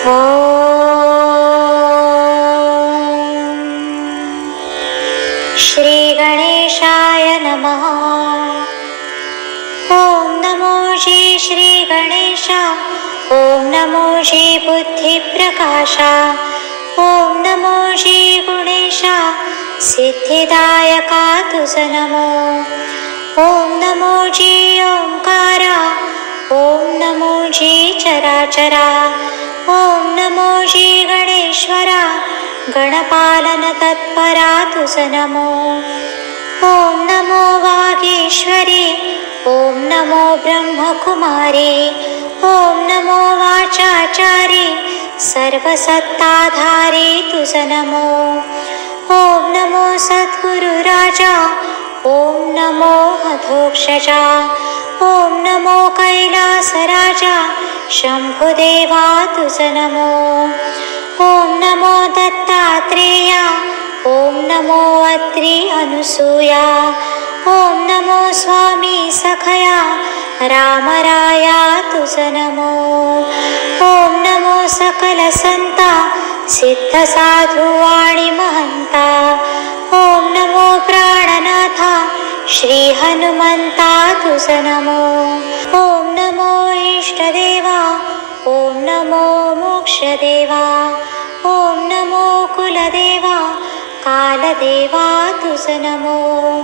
श्री गणेशाय नमः. ओम नमो श्री गणेशा. ओम नमो बुद्धिप्रकाशा. ओम नमो गुणेशा सिद्धिदायका तुझ नमो. ओम नमो ओंकारा. ओम नमो चराचरा. ओम नमो गणेश्वरा गणपालन तत्परा तुझ नमो. ओम नमो वागीश्वरी. ओम नमो ब्रह्मकुमारी. ओम नमो वाचाचारी सर्वसत्ताधारी तुझ नमो. ओम नमो सद्गुरु राजा. ओम नमो अधोक्षजा. ओम नमो कैलासराजा शंभुदेवा तुझ नमो. ओम नमो दत्तात्रेया. ओम नमो अत्रि अनुसूया. ओम नमो स्वामी सखया रामराया तुझ नमो. ओम नमो सकल संता सिद्ध साधू आणि महंता. ओम नमो प्राणनाथा श्री हनुमंता तुझ नमो. ओम नमो इष्टदेवा. ओम नमो मोक्षदेवा. ओम नमो कुलदेवा कालदेवा तुझ नमो.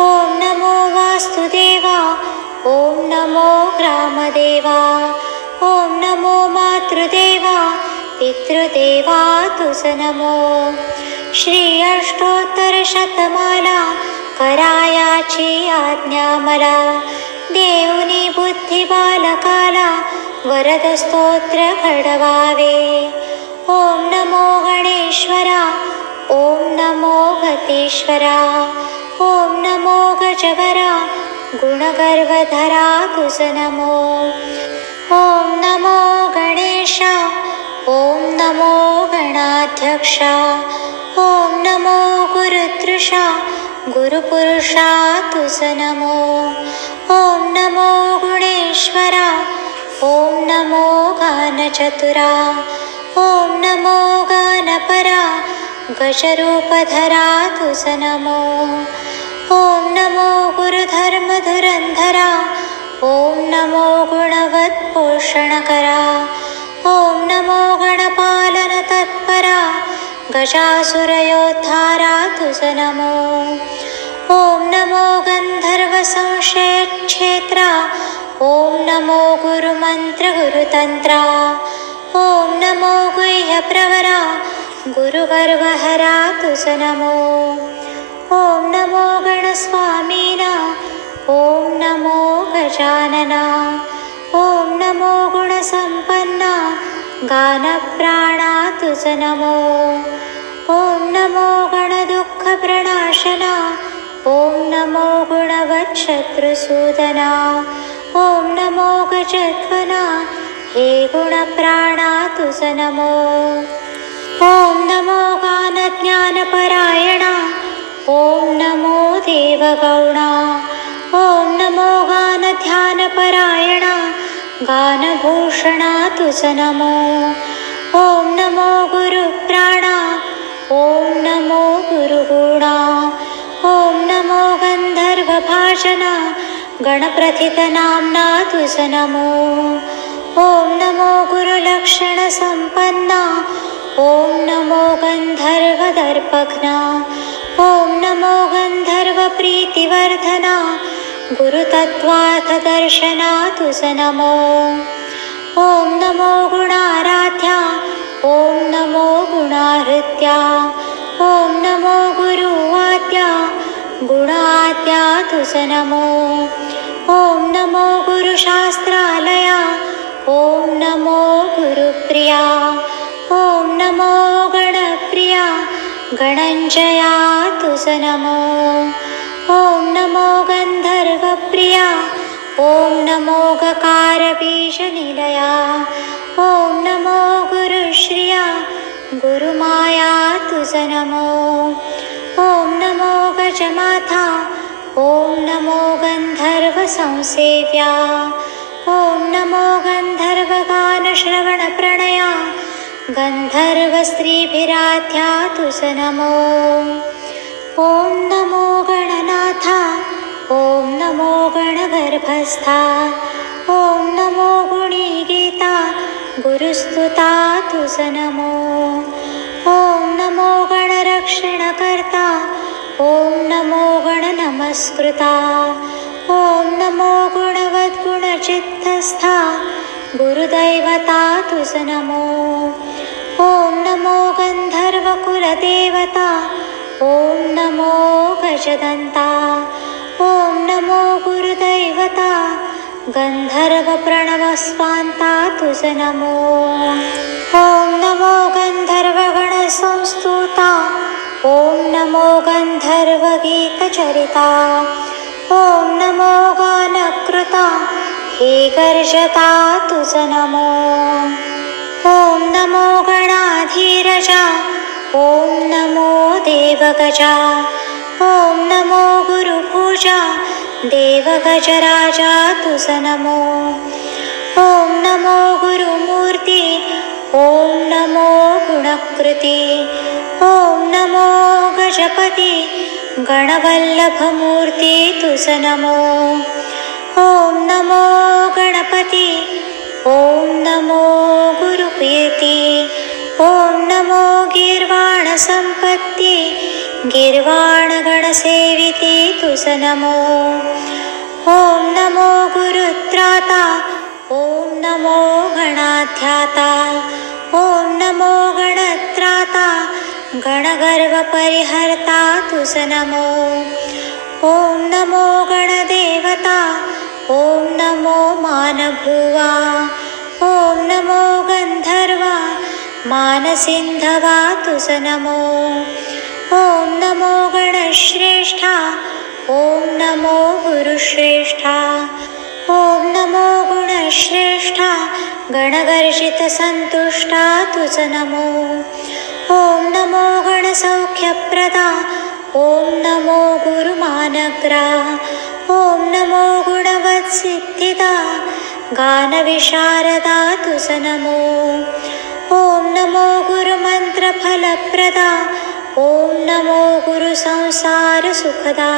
ओम नमो वास्तुदेवा. ओम नमो ग्रामदेवा. ओम नमो मातृदेवा पितृदेवा तुझ नमो. श्री अष्टोत्तर शतमाला करायाची आज्ञा मला. देऊनी बुद्धी बालकाला वरद स्तोत्र घडवावे. ओम नमो गणेश्वरा. ओम नमो गतीश्वरा. ओम नमो गजवरा गुणगर्वधरा तुझ नमो. ओम नमो गणेशा. ओम नमो गणाध्यक्षा. ओम नमो गुरुदृशा गुरुपुरुषा तुझ नमो. ओम नमो गुणेश्वरा. ओम नमो गानचतुरा. ओम नमो गानपरा गजरूपधरा तुझ नमो. ओम नमो गुरुधर्मधुरंधरा. ओम नमो गुणवत्पोषणकरा. ओम नमो गणपालन तत्परा गजासुरयोद्धारा तुझ नमो. ओम नमो गंधर्व संशयक्षेत्रा. ओम नमो गुरुमंत्र गुरुतंत्रा. ओम नमो गुह्यप्रवरा गुरुगर्वहरा तुझ नमो. ओम नमो गणस्वामीना. ओम नमो गजानना. ओम नमो गुणसंपन्ना गानप्राणा तुझ नमो. ओम नमो गणदुःखप्रणाशना. ओम नमो गुणवच्छत्रुसूदना. ओम नमो गजध्वना हे गुणप्राणा तुझ नमो. ओम नमो गानज्ञानपरायणा. ओम नमो देवगौणा. ओम नमो गानध्यानपरायणा गानभूषणा तुझ नमो. ओम नमो गुरुप्राणा. ओम नमो गुरुगुणा. ओम नमो गंधर्वभाजना गणप्रथितनाम्ना तुझ नमो. ओम नमो गुरुलक्षणसंपन्ना. ओम नमो गंधर्वदर्पघ्ना. ओम नमो गंधर्वप्रीतिवर्धना गुरुतत्त्वार्थदर्शना तुझ नमो. ओम नमो गुणाराध्या. ओम नमो गुणाहृत्या. ओम नमो गुरुवाद्या गुणाद्या तुझ नमो. ओम नमो गुरुशास्त्रालया. ओम नमो गुरुप्रिया. ओम नमो गणप्रिया गणंजया तुझ नमो. ओम नमो गंधर्वप्रिया. ओम नमो गकारबीजनिलया. ओम नमो गुरुश्रिया गुरुमाया तुझ नमो. ओम नमो गजमाता. ओम नमो गंधर्वसंसेव्या. ओम नमो गंधर्वगानश्रवणप्रणया गंधर्वस्त्रीभिराध्या तुस नमो. ॐ नमो गणनाथा. ॐ नमो गणगर्भस्था. ॐ नमो गुणीगीता गुरुस्तुता तुस नमो. ॐ नमो गणरक्षणकर्ता. ॐ नमो गणनमस्कृता. ॐ नमो गुणवद्गुणचित्तस्था गुरुदैवता तुस नमो. ॐ नमो गन्धर्वकुलदेवता. ॐ नमो गजदन्ता. ॐ नमो गुरुदैवता गन्धर्वप्रणवस्वान्ता तुस नमो. ॐ नमो गन्धर्वगणसंस्तुता. ॐ नमो गन्धर्वगीतचरिता. ॐ नमो गानकृता हे गर्जता तुस नमो. ॐ नमो गणाधीरजा. ॐ नमो देवगजा. ॐ नमो गुरुपूजा देवगजराजा तुस नमो. ॐ नमो गुरुमूर्ती. ॐ नमो गुणकृती. ॐ नमो गजपती गणवल्लभमूर्ती तुस नमो. ॐ नमो गणपती. ॐ नमो गुरुकीर्ती. ॐ नमो गीर्वाणसम्पत्ती गीर्वाणगणसेविती तुस नमो. ॐ नमो गुरुत्राता. ॐ नमो गणाध्याता. ॐ नमो गणत्राता गणगर्वपरिहर्ता तुस नमो. ॐ नमो गणदेवता. ॐ नमो मानभुवा. ॐ नमो गन्धर्वा मानसिन्धवा तुस नमो. ॐ नमो गणश्रेष्ठा. ॐ नमो गुरुश्रेष्ठा. ॐ नमो गुणश्रेष्ठा गणगर्जितसन्तुष्टा तुस नमो. ॐ नमो गणसौख्यप्रदा. ॐ नमो गुरुमानग्रा. ॐ नमो गुणवत्सिद्धिदा गानविशारदा तुस नमो. ॐ नमो गुरुमन्त्रफलप्रदा. ॐ नमो गुरुसंसारसुखदा.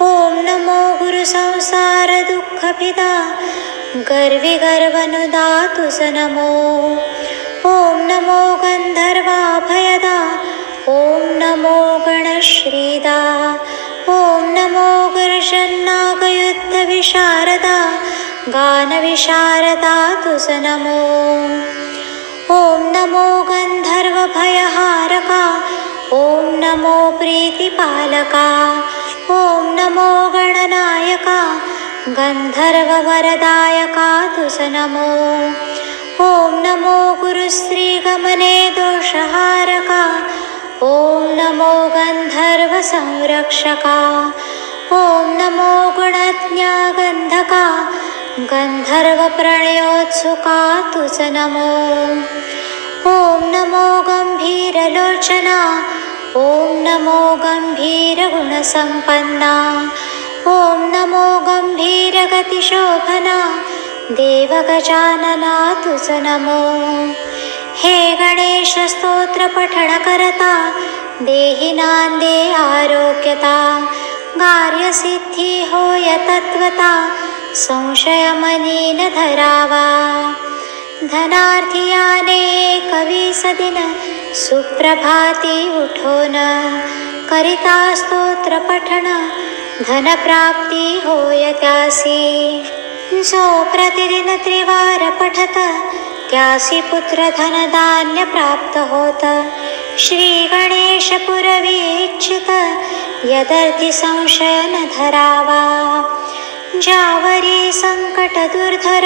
ॐ नमो गुरुसंसारदुःखभिदा गर्विगर्वनुदा तुस नमो. ॐ नमो गन्धर्वाभयदा. ॐ नमो गणश्रीदा. ॐ नमो गर्जन्नागयुद्धविशारदा गानविशारदा तुस नमो. ॐ नमो गन्धर्वभयहारका. ॐ नमो प्रीतिपालका. ॐ नमो गणनायका गन्धर्ववरदायका तुस नमो. ॐ नमो गुरुश्रीगमने दोषहारका. ॐ नमो गन्धर्वसंरक्षका. ॐ नमो गुणज्ञा गन्धका गन्धर्वप्रणयोत्सुका तुस नमो. ॐ नमो गम्भीरलोचना. ॐ नमो गम्भीरगुणसम्पन्ना. ॐ नमो गम्भीरगतिशोभना देवगजानना तुस नमो. हे गणेश स्तोत्रपठणकरता देहि नान्दे आरोग्यता. कार्यसिद्धी होय तत्वता संशयमनी न धरावा. धनार्थियाने कवीसदिन सुप्रभाती उठोन. करिता स्तोत्रपठण धनप्राप्ती होय त्यासी. जो प्रतिदिन त्रिवार पठत त्यासी पुत्र धनधान्य प्राप्त होत. श्री गणेश पुरवी इच्छित यदर्थी संशय न धरावा. ज्यावरी संकट दुर्धर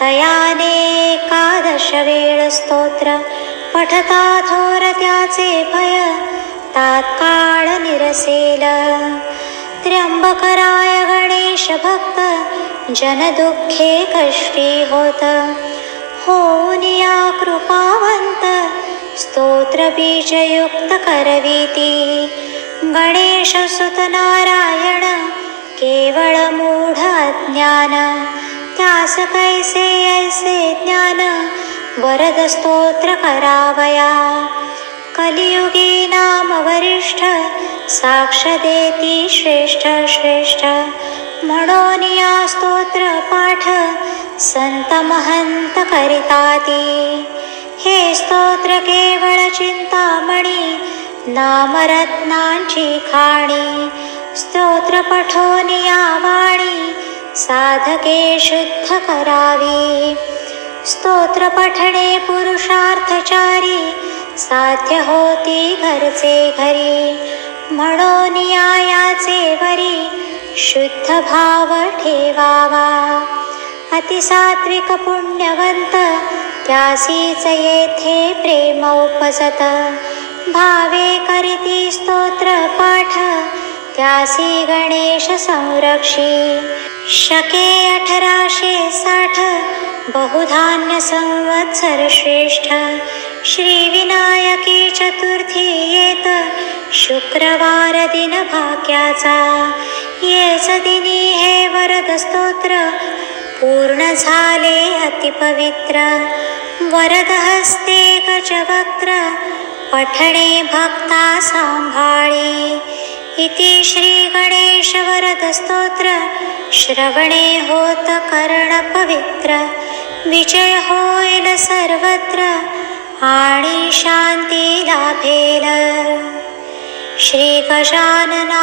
तयाने एकादश वेळ स्तोत्र पठता थोर त्याचे भय तात्काळ निरसेल. त्र्यंबकराय गणेश भक्त जनदुःखे कष्टी होत. होऊन या कृपावंत स्तोत्र बीजयुक्त करवीती. गणेश सुत नारायण केवळ मूढ अज्ञान त्यास कैसे ऐसे ज्ञान वरद स्तोत्र करावया. कलियुगी नाम वरिष्ठ साक्ष देती श्रेष्ठ श्रेष्ठ. म्हणून या स्तोत्र पाठ संत महंत करिताती. हे स्तोत्र केवळ चिंतामणी नामरत्नांची खाणी. स्तोत्र पठोन या वाणी साधके शुद्ध करावी. स्तोत्र पठणे पुरुषार्थचारी साध्य होती घरचे घरी. म्हणून याचे वरी शुद्ध भाव ठेवावा. अतिसात्विक पुण्यवंत त्यासीच येथे प्रेम उपजत. भावे करीती स्तोत्र पाठ त्यासी गणेश संरक्षी. शके 1860 बहुधान्य संवत्सर श्रेष्ठ. श्री विनायकी चतुर्थी येत शुक्रवार दिन भाग्याचा. येच दिनी हे वरद स्तोत्र पूर्ण झाले अतिपवित्र. वरद हस्ते गजवक्त्र पठणे भक्ता सांभाळी. इति श्री गणेश वरद स्तोत्र श्रवणे होत कर्ण पवित्र. विजय होईल सर्वत्र आणि शांती लाभेल. श्री गजाननार्पणमस्तु.